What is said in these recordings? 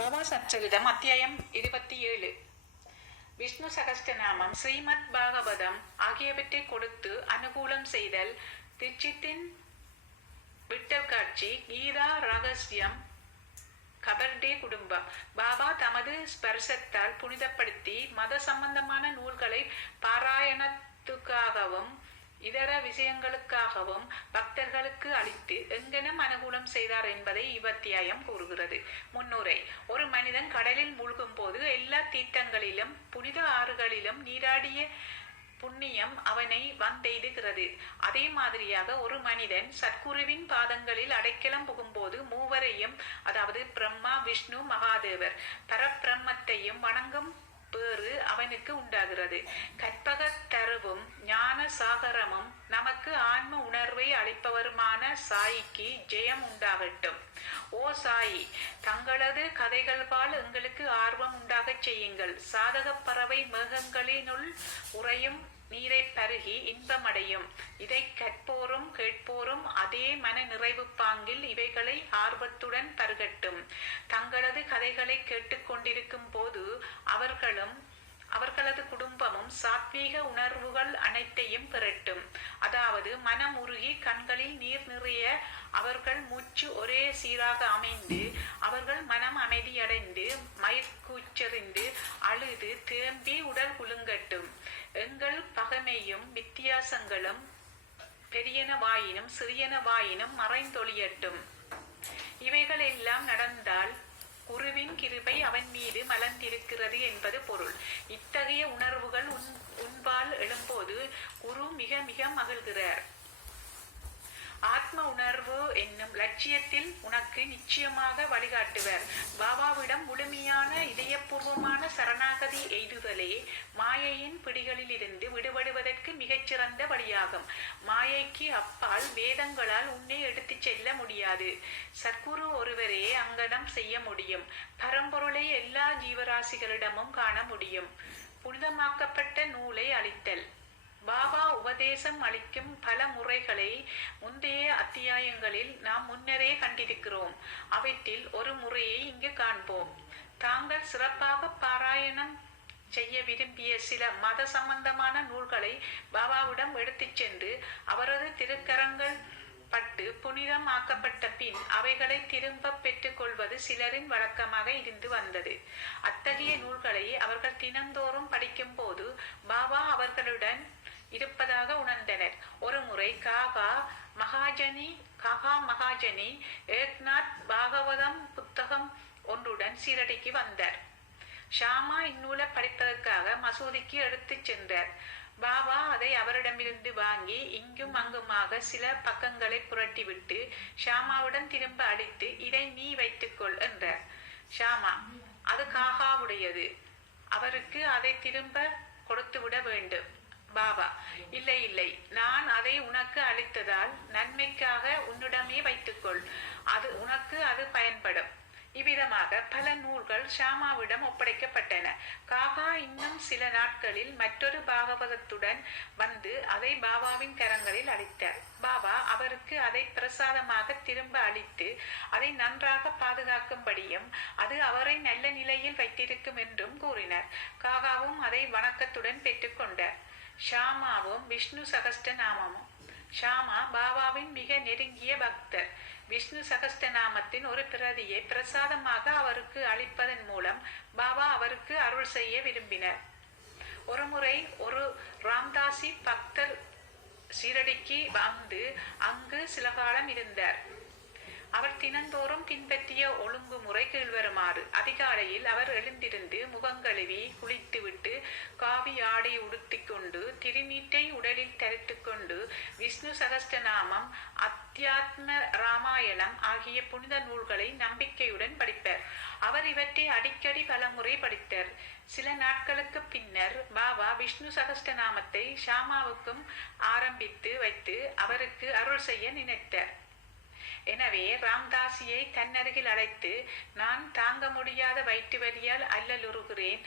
பாபா சச்சரிதம் அத்தியாயம் 27. விஷ்ணு சகஸ்டநாமம், ஸ்ரீமத் பாகவதம் ஆகியவற்றை கொடுத்து அனுகூலம் செய்தல், தீட்சித்தின் விட்டல் காட்சி, கீதா ரகசியம், கபர்டே குடும்பம். பாபா தமது ஸ்பர்சத்தால் புனிதப்படுத்தி மத சம்பந்தமான நூல்களை பாராயணத்துக்காகவும் இதர விஷயங்களுக்காகவும் பக்தர்களுக்கு அளித்து எங்கெனம் அனுகூலம் செய்தார் என்பதை இவ்வத்தியாயம் கூறுகிறது. முன்னுரை. ஒரு மனிதன் கடலில் மூழ்கும் போது எல்லா தீர்த்தங்களிலும் புனித ஆறுகளிலும் நீராடிய புண்ணியம் அவனை வந்தெய்துகிறது. அதே மாதிரியாக ஒரு மனிதன் சத்குருவின் பாதங்களில் அடைக்கலம் புகும்போது மூவரையும், அதாவது பிரம்மா, விஷ்ணு, மகாதேவர் பரபிரம்மத்தையும் வணங்கும் பேறு அவனுக்கு உண்டாகிறது. கற்பக தருவும் ஞான சாகரமும் நமக்கு ஆன்ம உணர்வை அளிப்பவருமான சாயிக்கு ஜெயம் உண்டாகட்டும். ஓ சாயி, தங்களது கதைகள்பால் எங்களுக்கு ஆர்வம் உண்டாகச் செய்யுங்கள். சாதக பறவை மேகங்களினுள் உறையும் நீரை பருகி இன்பமடையும். இதை கற்போரும் கேட்போரும் அதே மன நிறைவு பாங்கில் இவைகளை ஆர்வத்துடன் பருகட்டும். தங்களது கதைகளை கேட்டுக்கொண்டிருக்கும் போது அவர்களது குடும்பமும் சாத்வீக உணர்வுகள் அனைத்தையும் பெறட்டும். அதாவது மனம் உருகி கண்களில் நீர் நிறைய அவர்கள் மூச்சு ஒரே சீராக அமைந்து அவர்கள் மனம் அமைதியடைந்து மயிர்கூச்செறிந்து அழுது தேம்பி உடல் குலுங்கட்டும். எங்கள் பகைமையும் வித்தியாசங்களும் பெரியனவாயினும் சிறியனவாயினும் மறைந்தொழியட்டும். இவைகள் எல்லாம் நடந்தால் குருவின் கிருபை அவன் மீது மலர்ந்திருக்கிறது என்பது பொருள். இத்தகைய உணர்வுகள் உன்பால் எழும்போது குரு மிக மிக மகிழ்கிறார். ஆத்ம உணர்வு என்னும் லட்சியத்தில் உனக்கு நிச்சயமாக வழிகாட்டுவர். பாபாவிடம் முழுமையான இதயபூர்வமான சரணாகதி எய்துதலே மாயையின் பிடிகளில் இருந்து விடுபடுவதற்கு மிகச்சிறந்த வழியாகும். மாயைக்கு அப்பால் வேதங்களால் உன்னை எடுத்துச் செல்ல முடியாது. சத்குரு ஒருவரே அங்கனம் செய்ய முடியும். பரம்பொருளை எல்லா ஜீவராசிகளிடமும் காண முடியும். புனிதமாக்கப்பட்ட நூலை அளித்தல். பாபா உபதேசம் அளிக்கும் பல முறைகளை முந்தைய அத்தியாயங்களில் நாம் முன்னரே கண்டிருக்கிறோம். அவற்றில் ஒரு முறையை இங்கு காண்போம். தாங்கள் சிறப்பாக பாராயணம் செய்ய விரும்பிய சில மத சம்பந்தமான நூல்களை பாபாவிடம் எடுத்துச் சென்று அவரது திருக்கரங்கள் பட்டு புனிதம் ஆக்கப்பட்ட பின் அவைகளை திரும்ப பெற்றுக் கொள்வது சிலரின் வழக்கமாக இருந்து வந்தது. அத்தகைய நூல்களை அவர்கள் தினந்தோறும் படிக்கும் போது பாபா அவர்களுடன் இருப்பதாக உணர்ந்தனர். ஒரு முறை காகா மகாஜனி ஏக்நாத் பாகவதம் புத்தகம் ஒன்றுடன் சீரடிக்கு வந்தார். ஷாமா இந்நூலை படிப்பதற்காக மசூதிக்கு எடுத்து சென்றார். பாபா அதை அவரிடமிருந்து வாங்கி இங்கும் அங்குமாக சில பக்கங்களை புரட்டிவிட்டு ஷாமாவுடன் திரும்ப அளித்து, இதை நீ வைத்துக்கொள் என்றார். ஷாமா, அது காகாவுடையது, அவருக்கு அதை திரும்ப கொடுத்து விட வேண்டும். பாபா, இல்லை, நான் அதை உனக்கு அளித்ததால் நன்மைக்காக உன்னிடமே வைத்துக்கொள், உனக்கு அது பயன்படும். இவ்விதமாக பல நூல்கள் ஷாமாவிடம் ஒப்படைக்கப்பட்டன. காகா இன்னும் சில நாட்களில் மற்றொரு பாகவதத்துடன் வந்து அதை பாபாவின் கரங்களில் அளித்தார். பாபா அவருக்கு அதை பிரசாதமாக திரும்ப அளித்து அதை நன்றாக பாதுகாக்கும்படியும் அது அவரை நல்ல நிலையில் வைத்திருக்கும் என்றும் கூறினார். காகாவும் அதை வணக்கத்துடன் பெற்றுக்கொண்டார். ஷாமாவும் விஷ்ணு சகஸ்டநாமமும். ஷாமா பாபாவின் மிக நெருங்கிய பக்தர். விஷ்ணு சகஸ்டநாமத்தின் ஒரு பிரதியை பிரசாதமாக அவருக்கு அளிப்பதன் மூலம் பாபா அவருக்கு அருள் செய்ய விரும்பினார். ஒருமுறை ஒரு ராம்தாசி பக்தர் சீரடிக்கு வந்து அங்கு சில காலம் இருந்தார். அவர் தினந்தோறும் பின்பற்றிய ஒழுங்குமுறை கீழ்வருமாறு. அதிகாலையில் அவர் எழுந்திருந்து முகங்கழுவி குளித்துவிட்டு காவி ஆடை உடுத்தி கொண்டு திருநீற்றை உடலில் தரித்து கொண்டு விஷ்ணு சகஸ்டநாமம், அத்தியாத்ம ராமாயணம் ஆகிய புனித நூல்களை நம்பிக்கையுடன் படிப்பார். அவர் இவற்றை அடிக்கடி பலமுறை படித்தார். சில நாட்களுக்கு பின்னர் பாபா விஷ்ணு சகஸ்டநாமத்தை ஷாமாவுக்கும் ஆரம்பித்து வைத்து அவருக்கு அருள் செய்ய நினைத்தார். எனவே ராம்தாசியை தன்னருகில் அழைத்து, நான் தாங்க முடியாத வயிற்று வலியால் அல்லலுறுகிறேன்,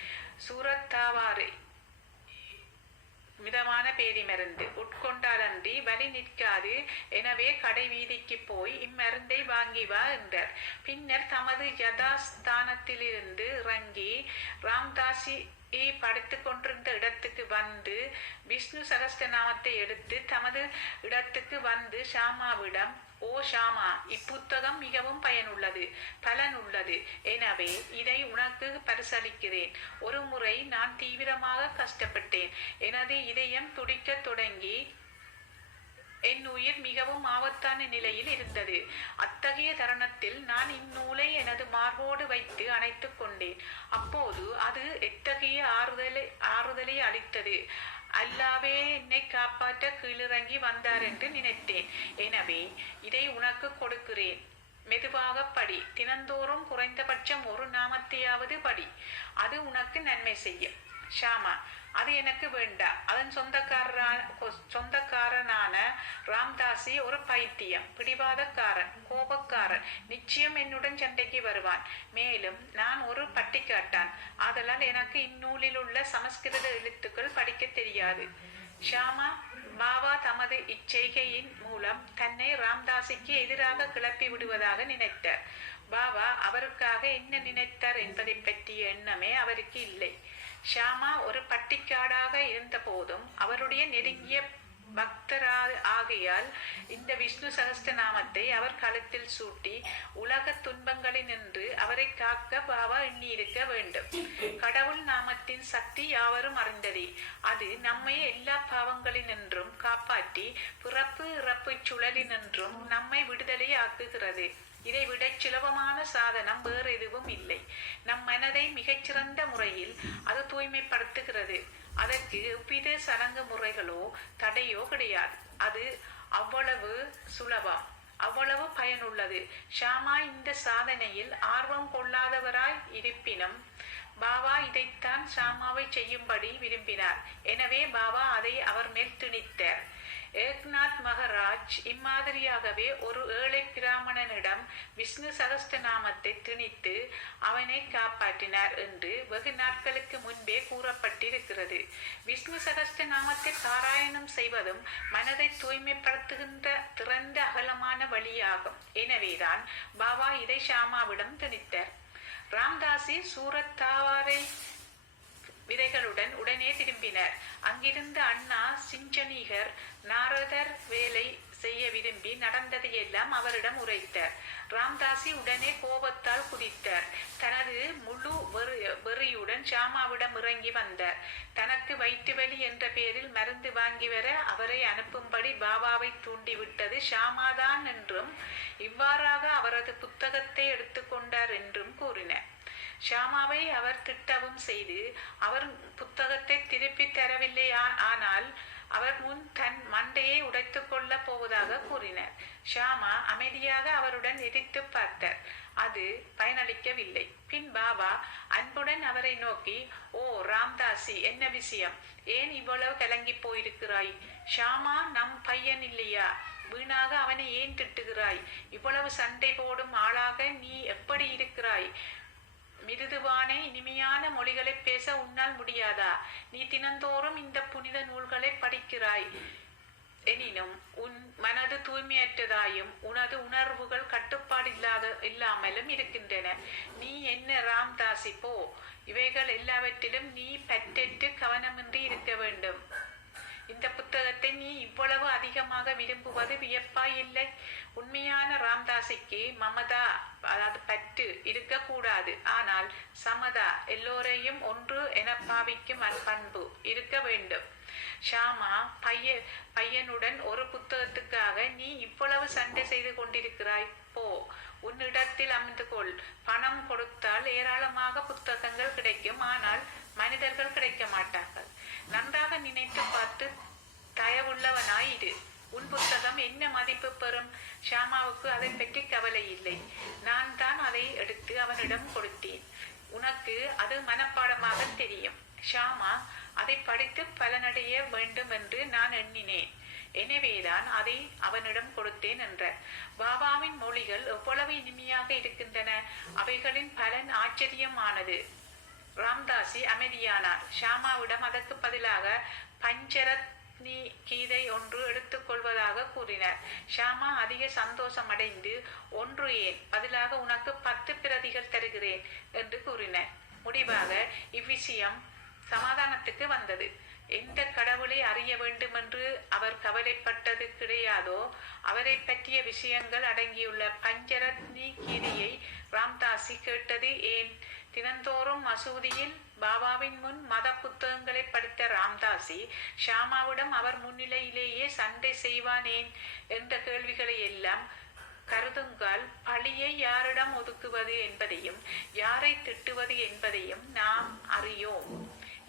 மிதமான பேரிமருந்து உட்கொண்டாலன்றி வலி நிற்காது. எனவே கடை வீதிக்கு போய் இம்மருந்தை வாங்கி வா என்றார். பின்னர் தமது யதாஸ்தானத்திலிருந்து இறங்கி ராம்தாசி படுத்து கொண்டிருந்த இடத்துக்கு வந்து விஷ்ணு சகஸ்ரநாமத்தை எடுத்து தமது இடத்துக்கு வந்து ஷாமாவிடம், ஓ ஷாமா, இப்புத்தகம் மிகவும் பயனுள்ளது, பலனுள்ளது. எனவே இதை உனக்கு பரிசளிக்கிறேன். ஒரு முறை நான் தீவிரமாக கஷ்டப்பட்டேன். எனது இதயம் துடிக்கத் தொடங்கி என் உயிர் மிகவும் ஆபத்தான நிலையில் இருந்தது. அத்தகைய தருணத்தில் நான் இந்நூலை எனது மார்போடு வைத்து அணைத்துக் கொண்டேன். அப்போது அது எத்தகைய ஆறுதலை அளித்தது. அல்லாவே என்னை காப்பாற்ற கீழிறங்கி வந்தார் என்று நினைத்தேன். எனவே இதை உனக்கு கொடுக்கிறேன். மெதுவாக படி. தினந்தோறும் குறைந்தபட்சம் ஒரு நாமத்தையாவது படி. அது உனக்கு நன்மை செய்யும். ஷாமா, அது எனக்கு வேண்டாம். அதன் சொந்தக்காரனான ராம்தாசி ஒரு பைத்தியம், பிடிவாதக்காரன், கோபக்காரன். நிச்சயம் என்னுடன் சண்டைக்கு வருவான். மேலும் நான் ஒரு பட்டிக்காட்டான். ஆதலால் எனக்கு இந்நூலில் உள்ள சமஸ்கிருத எழுத்துக்கள் படிக்க தெரியாது. ஷாமா, பாபா தமது இச்செய்கையின் மூலம் தன்னை ராம்தாசிக்கு எதிராக கிளப்பி விடுவதாக நினைத்தார். பாபா அவருக்காக என்ன நினைத்தார் என்பதை பற்றிய எண்ணமே அவருக்கு இல்லை. ஷாமா ஒரு பட்டிக்காடாக இருந்த போதும் அவருடைய நெருங்கிய பக்தராகையால் இந்த விஷ்ணு சகஸ்ரநாமத்தை அவர் கழுத்தில் சூட்டி உலக துன்பங்களினின்று அவரை காக்க பாபா எண்ணியிருக்க வேண்டும். கடவுள் நாமத்தின் சக்தி யாவரும் அறிந்ததே. அது நம்மை எல்லா பாவங்களினின்றும் காப்பாற்றி பிறப்பு இறப்பு சுழலினின்றும் நம்மை விடுதலை ஆக்குகிறது. இதை விட சுலபமான சாதனம் வேறு எதுவும் இல்லை. நம் மனதை மிகச்சிறந்த முறையில் அது தூய்மைப்படுத்துகிறது. அதற்கு எவ்வித சடங்கு முறைகளோ தடையோ கிடையாது. அது அவ்வளவு சுலபம், அவ்வளவு பயனுள்ளது. ஷாமா இந்த சாதனையில் ஆர்வம் கொள்ளாதவராய் இருப்பினும் பாபா இதைத்தான் ஷாமாவை செய்யும்படி விரும்பினார். எனவே பாபா அதை அவர் மேல் திணித்தார். ஏக்நாத் மகராஜ் இம்மாதிரியாகவே ஒரு ஏழை பிராமணனிடம் விஷ்ணு சகஸ்ரநாமத்தை திணித்து அவனை காப்பாற்றினார் என்று வெகு நாட்களுக்கு முன்பே கூறப்பட்டிருக்கிறது. விஷ்ணு சகஸ்ரநாமத்தை பாராயணம் செய்வதும் மனதை தூய்மைப்படுத்துகின்ற திறந்த அகலமான வழியாகும். எனவேதான் பாபா இதை ஷாமாவிடம் திணித்தார். ராம்தாசி சூரத்தாவாரை விதைகளுடன் உடனே திரும்பினர். அங்கிருந்த அண்ணா சிஞ்சனீகர் நாரதர் வேலை செய்ய விரும்பி நடந்ததையெல்லாம் அவரிடம் உரைத்தார். ராம்தாசி உடனே கோபத்தால் குதித்தார். தனது முழு வெறியுடன் ஷாமாவிடம் இறங்கி வந்தார். தனக்கு வயிற்று வலி என்ற பெயரில் மருந்து வாங்கி வர அவரை அனுப்பும்படி பாபாவை தூண்டிவிட்டது ஷாமாதான் என்றும் இவ்வாறாக அவரது புத்தகத்தை எடுத்துக்கொண்டார் என்றும் கூறினார். ஷாமாவை அவர் திட்டவும் செய்து அவர் புத்தகத்தை திருப்பி தரவில்லை. ஆனால் அவர் முன் தன் மண்டையை உடைத்துக் கொள்ள போவதாக கூறினார். ஷாமா அமைதியாக அவருடன் எதிர்த்து பார்த்தார். அது பயனளிக்கவில்லை. பின் பாபா அன்புடன் அவரை நோக்கி, ஓ ராம்தாசி, என்ன விஷயம்? ஏன் இவ்வளவு கலங்கி போயிருக்கிறாய்? ஷாமா நம் பையன் இல்லையா? வீணாக அவனை ஏன் திட்டுகிறாய்? இவ்வளவு சண்டை போடும் ஆளாக நீ எப்படி இருக்கிறாய்? மிருதுவான இனிமையான மொழிகளை பேச உன்னால் முடியாதா? நீ தினந்தோறும் இந்த புனித நூல்களை படிக்கிறாய். எனினும் உன் மனது தூய்மையற்றதாயும் உனது உணர்வுகள் கட்டுப்பாடு இல்லாமலும் இருக்கின்றன. நீ என்ன ராம்தாசி, போ. இவைகள் எல்லாவற்றிலும் நீ பற்றற்று கவனமின்றி இருக்க வேண்டும். இந்த புத்தகத்தை நீ இவ்வளவு அதிகமாக விரும்புவது வியப்பாய் இல்லை? உண்மையான ராம்தாசிக்கு மமதா, அதாவது பற்று இருக்கக்கூடாது. ஆனால் சமதா, எல்லோரையும் ஒன்று என பாவிக்கும் பண்பு இருக்க வேண்டும். ஷாமா, பையனுடன் ஒரு புத்தகத்துக்காக நீ இவ்வளவு சண்டை செய்து கொண்டிருக்கிறாய். போ, உன்னிடத்தில் அமர்ந்து கொள். பணம் கொடுத்தால் ஏராளமாக புத்தகங்கள் கிடைக்கும். ஆனால் மனிதர்கள் கிடைக்க மாட்டார்கள். நன்றாக நினைத்து பார்த்து தயவுள்ளவனாயிரு. உன் புத்தகம் என்ன மதிப்பு பெறும்? ஷாமாவுக்கு அதை பற்றி கவலை இல்லை. நான் தான் அதை எடுத்து அவனிடம் கொடுத்தேன். உனக்கு அது மனப்பாடமாக தெரியும். ஷாமா அதை படித்து பலனடைய வேண்டும் என்று நான் எண்ணினேன். எனவேதான் அதை அவனிடம் கொடுத்தேன் என்றார். பாபாவின் மொழிகள் எவ்வளவு இனிமையாக இருக்கின்றன. அவைகளின் பலன் ஆச்சரியமானது. ராம்தாசி அமைதியானார். ஷாமாவிடம் அதற்கு பதிலாக பஞ்சரத்னி கீதை ஒன்று எடுத்துக்கொள்வதாக கூறினார். ஷாமா அதிக சந்தோஷம் அடைந்து, ஒன்று ஏன், பதிலாக உனக்கு 10 பிரதிகள் தருகிறேன் என்று கூறினார். முடிவாக இவ்விஷயம் சமாதானத்துக்கு வந்தது. எந்த கடவுளை அறிய வேண்டும் என்று அவர் கவலைப்பட்டது கிடையாதோ அவரை பற்றிய விஷயங்கள் அடங்கியுள்ள பஞ்சரத்னி கீதையை ராம்தாசி கேட்டது ஏன்? தினந்தோறும் மசூதியில் பாபாவின் முன் மத புத்தகங்களை படித்த ராம்தாசி ஷாமாவிடம் அவர் முன்னிலையிலேயே சண்டை செய்வானேன் என்ற கேள்விகளை எல்லாம் கருதுங்கால் பழியை யாரிடம் ஒதுக்குவது என்பதையும் யாரை திட்டுவது என்பதையும் நாம் அறியோம்.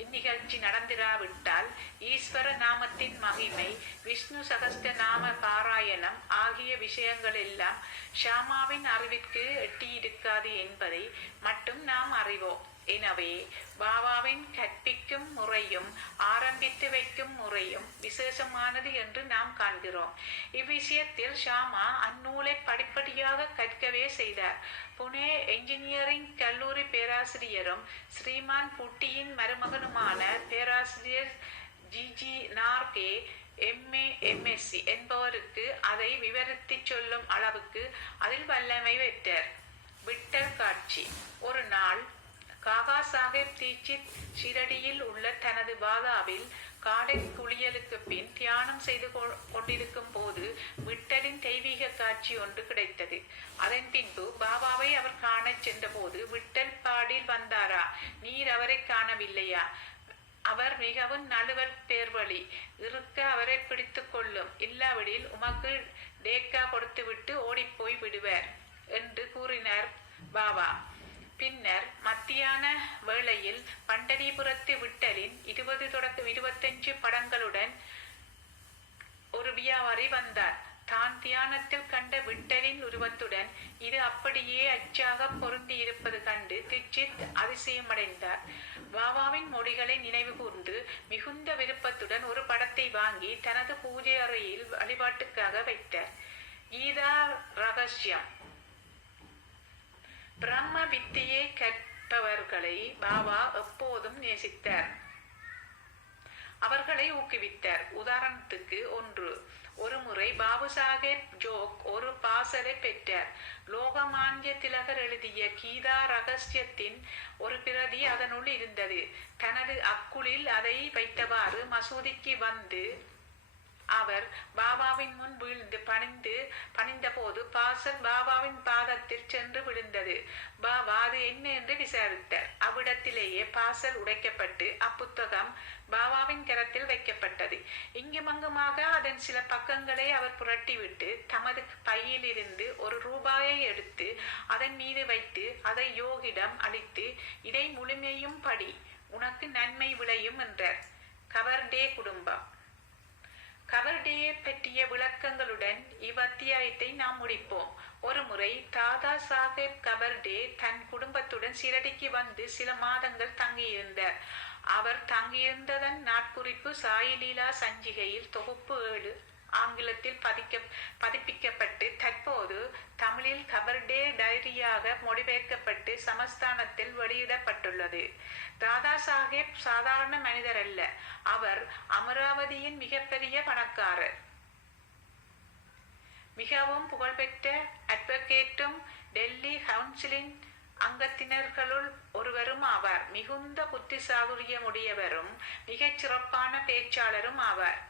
இந்நிகழ்ச்சி நடந்திராவிட்டால் ஈஸ்வர நாமத்தின் மகிமை, விஷ்ணு சகஸ்ர நாம பாராயணம் ஆகிய விஷயங்கள் எல்லாம் ஷாமாவின் அறிவிற்கு எட்டியிருக்காது என்பதை மட்டும் நாம் அறிவோம். எனவே பாபாவின் கற்பிக்கும் முறையும் ஆரம்பித்து வைக்கும் முறையும் விசேஷமானது என்று நாம் காண்கிறோம். இவ்விஷயத்தில் ஷாமா அந்நூலை படிப்படியாக கற்கவே செய்தார். புனே என்ஜினியரிங் கல்லூரி பேராசிரியரும் ஸ்ரீமான் புட்டியின் மருமகனுமான பேராசிரியர் ஜிஜி நார்கே MA MSc என்பவருக்கு அதை விவரித்து சொல்லும் அளவுக்கு அதில் வல்லமை பெற்றார். விட்டல் காட்சி. ஒரு நாள் காகா சாஹேப் தீட்சித் ஷிரடியில் உள்ள தனது பாதாவில் காலை குளியலுக்கு பின் தியானம் செய்து கொண்டிருக்கும் போது விட்டலின் தெய்வீக காட்சி ஒன்று கிடைத்தது. அதன் பின்பு பாபாவை அவர் காண சென்ற போது, விட்டல் பாடில் வந்தாரா, நீர் அவரை காணவில்லையா? அவர் மிகவும் நழுவல் பேர்வழி இருக்க அவரை பிடித்து கொள்ளும், இல்லாவிடில் உமக்கு டேக்கா கொடுத்துவிட்டு ஓடிப்போய் விடுவார் என்று கூறினார் பாபா. பின்னர் மத்தியான வேளையில் பண்டரிபுரத்து விட்டலின் 20-25 படங்களுடன் ஒரு வியாபாரி வந்தார். தான் தியானத்தில் கண்ட விட்டலின் உருவத்துடன் இது அப்படியே அச்சாக பொருந்தி இருப்பது கண்டு தீட்சித் அதிசயமடைந்தார். பாபாவின் மொழிகளை நினைவு கூர்ந்து மிகுந்த விருப்பத்துடன் ஒரு படத்தை வாங்கி தனது பூஜை அறையில் வழிபாட்டுக்காக வைத்தார். கீதா ரகசியம். பிரம்ம வித்தியை கற்பவர்களை பாபா எப்போதும் நேசித்தார், அவர்களை ஊக்குவித்தார். உதாரணத்துக்கு ஒரு முறை பாபு சாஹேப் ஜோக் ஒரு பாசலை பெற்றார். லோகமான்ய திலகர் எழுதிய கீதா ரகசியத்தின் ஒரு பிரதி அதனுள் இருந்தது. தனது அக்குளில் அதை வைத்தவாறு மசூதிக்கு வந்து அவர் பாபாவின் முன் வீழ்ந்து பணிந்த போது பாசல் பாபாவின் பாதத்தில் சென்று விழுந்தது. பாபா அது என்ன என்று விசாரித்தார். அவ்விடத்திலேயே பாசல் உடைக்கப்பட்டு அப்புத்தகம் பாபாவின் கரத்தில் வைக்கப்பட்டது. இங்குமங்குமாக அதன் சில பக்கங்களை அவர் புரட்டிவிட்டு தமது பையில் இருந்து ₹1 எடுத்து அதன் மீது வைத்து அதை யோகிடம் அளித்து, இதை முழுமையும் படி, உனக்கு நன்மை விளையும் என்றார். கவர்டே குடும்பம். கவர்டேயை பற்றிய விளக்கங்களுடன் இவ்வத்தியாயத்தை நாம் முடிப்போம். ஒரு முறை தாதா சாஹேப் கவர்டே தன் குடும்பத்துடன் ஷிரடிக்கு வந்து சில மாதங்கள் தங்கியிருந்தார். அவர் தங்கியிருந்ததன் நாட்குறிப்பு சாயிலீலா சஞ்சிகையில் தொகுப்பு 7 ஆங்கிலத்தில் பதிப்பிக்கப்பட்டு தற்போது தமிழில் கபர்டே டைரியாக மொழிபெயர்க்கப்பட்டு சமஸ்தானத்தில் வெளியிடப்பட்டுள்ளது. தாதா சாஹேப் சாதாரண மனிதர் அல்ல. அவர் அமராவதியின் மிகப்பெரிய பணக்காரர், மிகவும் புகழ்பெற்ற அட்வொகேட்டும் டெல்லி கவுன்சிலின் அங்கத்தினர்களுள் ஒருவரும் ஆவார். மிகுந்த புத்திசாதுரியமுடையவரும் மிகச் சிறப்பான பேச்சாளரும் ஆவார்.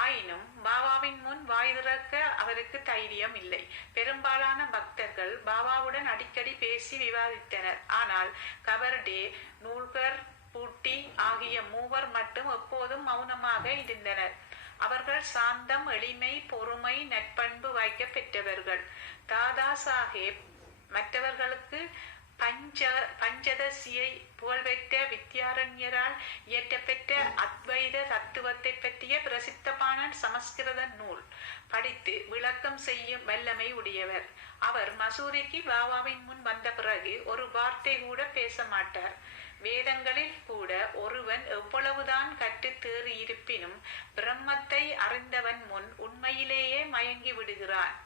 ஆயினும் பாபாவின் முன் வாய் திறக்க அவருக்கு தைரியம் இல்லை. பெரும்பாலான பக்தர்கள் பாபாவுடன் அடிக்கடி பேசி விவாதித்தனர். ஆனால் கவர்டே, நூல்கர், பூட்டி ஆகிய 3 மட்டும் எப்போதும் மௌனமாக இருந்தனர். அவர்கள் சாந்தம், எளிமை, பொறுமை, நற்பண்பு வாய்க்க பெற்றவர்கள். தாதா சாஹேப் மற்றவர்களுக்கு பஞ்சதசியை புகழ்பெற்ற வித்யாரண்யரால் இயற்றப்பெற்ற அத்வைத தத்துவத்தை பற்றிய பிரசித்தமான சமஸ்கிருத நூல் படித்து விளக்கம் செய்யும் வல்லமை உடையவர். அவர் மசூதிக்கு பாபாவின் முன் வந்த பிறகு ஒரு வார்த்தை கூட பேச மாட்டார். வேதங்களில் கூட ஒருவன் எவ்வளவுதான் கற்று தேறி இருப்பினும் பிரம்மத்தை அறிந்தவன் முன் உண்மையிலேயே மயங்கி விடுகிறான்.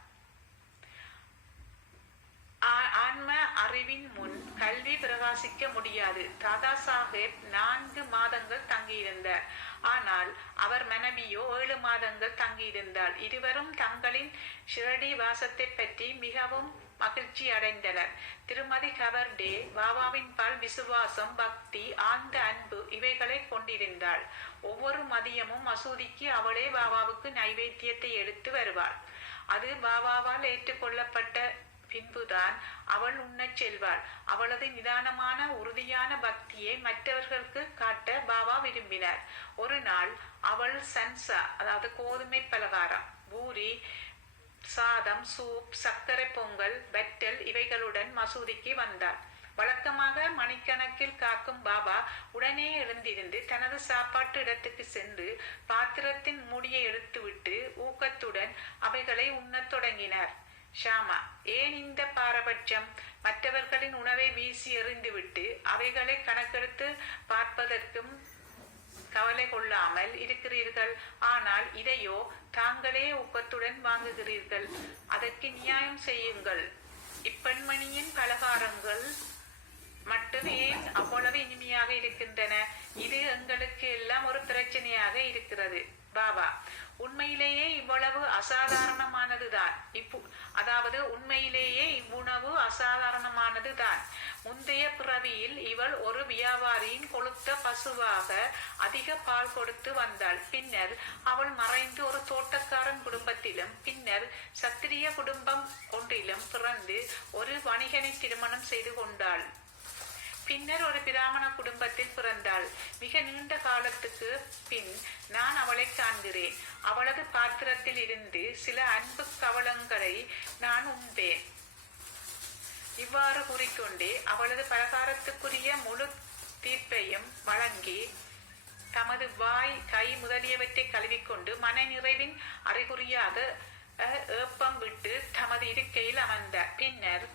ஆன்ம அறிவின் முன் கல்வி பிரகாசிக்க முடியாது. தாதா சாஹேப் 4 மாதங்கள் தங்கியிருந்தார். ஆனால் அவர் மனைவியோ 7 மாதங்கள் தங்கியிருந்தாள். இருவரும் தங்களின் ஷிரடி வாசத்தை பற்றி மிகவும் மகிழ்ச்சி அடைந்தனர். திருமதி கவர்டே பாபாவின் பால் விசுவாசம், பக்தி, ஆழ்ந்த அன்பு இவைகளை கொண்டிருந்தாள். ஒவ்வொரு மதியமும் மசூதிக்கு அவளே பாபாவுக்கு நைவேத்தியத்தை எடுத்து வருவாள். அது பாபாவால் ஏற்றுக்கொள்ளப்பட்ட பின்புதான் அவள் உண்ணச் செல்வாள். அவளது நிதானமான உறுதியான பக்தியை மற்றவர்களுக்கு காட்ட பாபா விரும்பினார். ஒரு நாள் அவள் சன்சா, அதாவது கோதுமை பலகாரம், பூரி, சாதம், சூப், சர்க்கரை பொங்கல், வற்றல் இவைகளுடன் மசூதிக்கு வந்தார். வழக்கமாக மணிக்கணக்கில் காக்கும் பாபா உடனே எழுந்திருந்து தனது சாப்பாட்டு இடத்துக்கு சென்று பாத்திரத்தின் மூடியை எடுத்துவிட்டு ஊக்கத்துடன் அவைகளை உண்ணத் தொடங்கினார். ஷாமா, ஏன் இந்த பாரபட்சம்? மற்றவர்களின் உணவை வீசி எறிந்துவிட்டு அவைகளை கணக்கெடுத்து பார்ப்பதற்கும் கவலை கொள்ளாமல் இருக்கிறீர்கள். ஆனால் இதையோ தாங்களே ஊக்கத்துடன் வாங்குகிறீர்கள். அதற்கு நியாயம் செய்யுங்கள். இப்பெண்மணியின் பலகாரங்கள் மட்டும் ஏன் அவ்வளவு இனிமையாக இருக்கின்றன? இது எங்களுக்கு எல்லாம் ஒரு பிரச்சனையாக இருக்கிறது. பாபா, உண்மையிலேயே இவ்வளவு அசாதாரணமானதுதான். உண்மையிலேயே இவ்வுணவு அசாதாரணமானதுதான். முந்தைய பிறவியில் இவள் ஒரு வியாபாரியின் கொளுத்த பசுவாக அதிக பால் கொடுத்து வந்தாள். பின்னர் அவள் மறைந்து ஒரு தோட்டக்காரன் குடும்பத்திலும் பின்னர் சத்திரிய குடும்பம் ஒன்றிலும் பிறந்து ஒரு வணிகனை திருமணம் செய்து கொண்டாள். பின்னர் ஒரு பிராமண குடும்பத்தில் பிறந்தாள். மிக நீண்ட காலத்துக்கு பின் நான் அவளை காண்கிறேன். அவளது பாத்திரத்தில் இருந்து சில அன்பு கவளங்களை நான் உண்டேன். இவ்வாறு கூறிக்கொண்டே அவளது பலகாரத்துக்குரிய முழு தீர்ப்பையும் வழங்கி தமது வாய், கை முதலியவற்றை கழுவிக்கொண்டு மன நிறைவின் அறிகுறியாக ஏப்பம் விட்டு தமது இருக்கையில் அமர்ந்தார். பின்னர்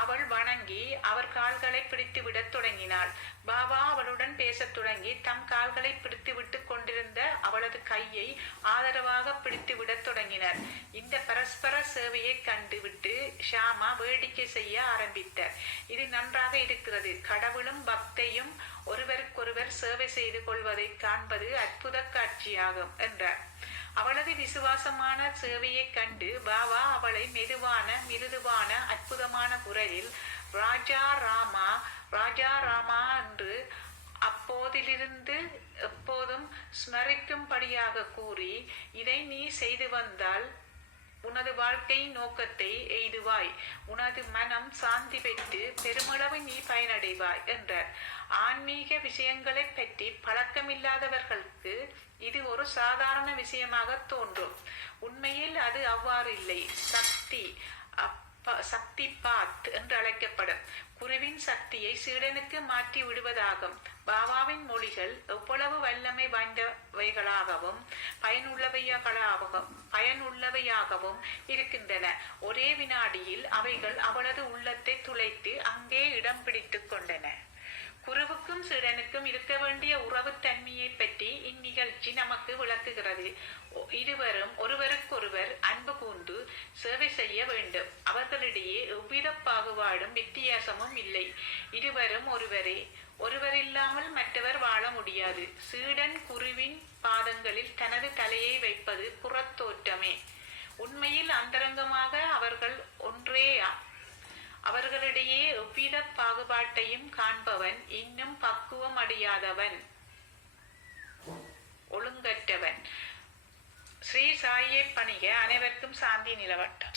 அவள் வணங்கி அவர் கால்களை பிடித்து விடத் தொடங்கினாள். பாபா அவளுடன் பேசத் தொடங்கி தம் கால்களை பிடித்து விட்டு கொண்டிருந்த அவளது கையை ஆதரவாக பிடித்து விடத் தொடங்கினார். இந்த பரஸ்பர சேவையை கண்டு விட்டு ஷாமா வேடிக்கை செய்ய ஆரம்பித்தார். இது நன்றாக இருக்கிறது. கடவுளும் பக்தையும் ஒருவருக்கொருவர் சேவை செய்து கொள்வதை காண்பது அற்புத காட்சியாகும் என்றார். அவளது விசுவாசமான சேவையை கண்டு பாபா அவளை மெதுவான, மிருதுவான, அற்புதமான குரலில் ராஜா ராமா, ராஜா ராமா என்று அப்போதிலிருந்து எப்போதும் ஸ்மரிக்கும்படியாக கூறி, இதை நீ செய்து வந்தால் உனது வாழ்க்கை நோக்கத்தை எய்துவாய். உனது மனம் சாந்தி பெற்று பெருமளவு நீ பயனடைவாய் என்றார். ஆன்மீக விஷயங்களை பற்றி பழக்கமில்லாதவர்களுக்கு இது ஒரு சாதாரண விஷயமாக தோன்றும். உண்மையில் அது அவ்வாறு இல்லை. சக்தி பாத் என்று அழைக்கப்படும் குருவின் சக்தியை சீடனுக்கு மாற்றி விடுவதாகும். பாபாவின் மொழிகள் எவ்வளவு வல்லமை வாய்ந்தவைகளாகவும் பயனுள்ளவையாகவும் இருக்கின்றன. ஒரே வினாடியில் அவைகள் அவளது உள்ளத்தை துளைத்து அங்கே இடம் பிடித்துக் கொண்டன. குருவுக்கும் சீடனுக்கும் இருக்க வேண்டிய உறவு தன்மையை பற்றி இந்நிகழ்ச்சி நமக்கு விளக்குகிறது. இருவரும் ஒருவருக்கொருவர் அன்பு கூர்ந்து சேவை செய்ய வேண்டும். அவர்களிடையே எவ்வித பாகுபாடும் வித்தியாசமும் இல்லை. இருவரும் ஒருவரில்லாமல் மற்றவர் வாழ முடியாது. சீடன் குருவின் பாதங்களில் தனது தலையை வைப்பது புறத்தோற்றமே. உண்மையில் அந்தரங்கமாக அவர்கள் ஒன்றே. அவர்களிடையே எவ்வித பாகுபாட்டையும் காண்பவன் இன்னும் பக்குவம் அடையாதவன், ஒழுங்கற்றவன். ஸ்ரீ சாயை பணிக. அனைவருக்கும் சாந்தி நிலவட்டும்.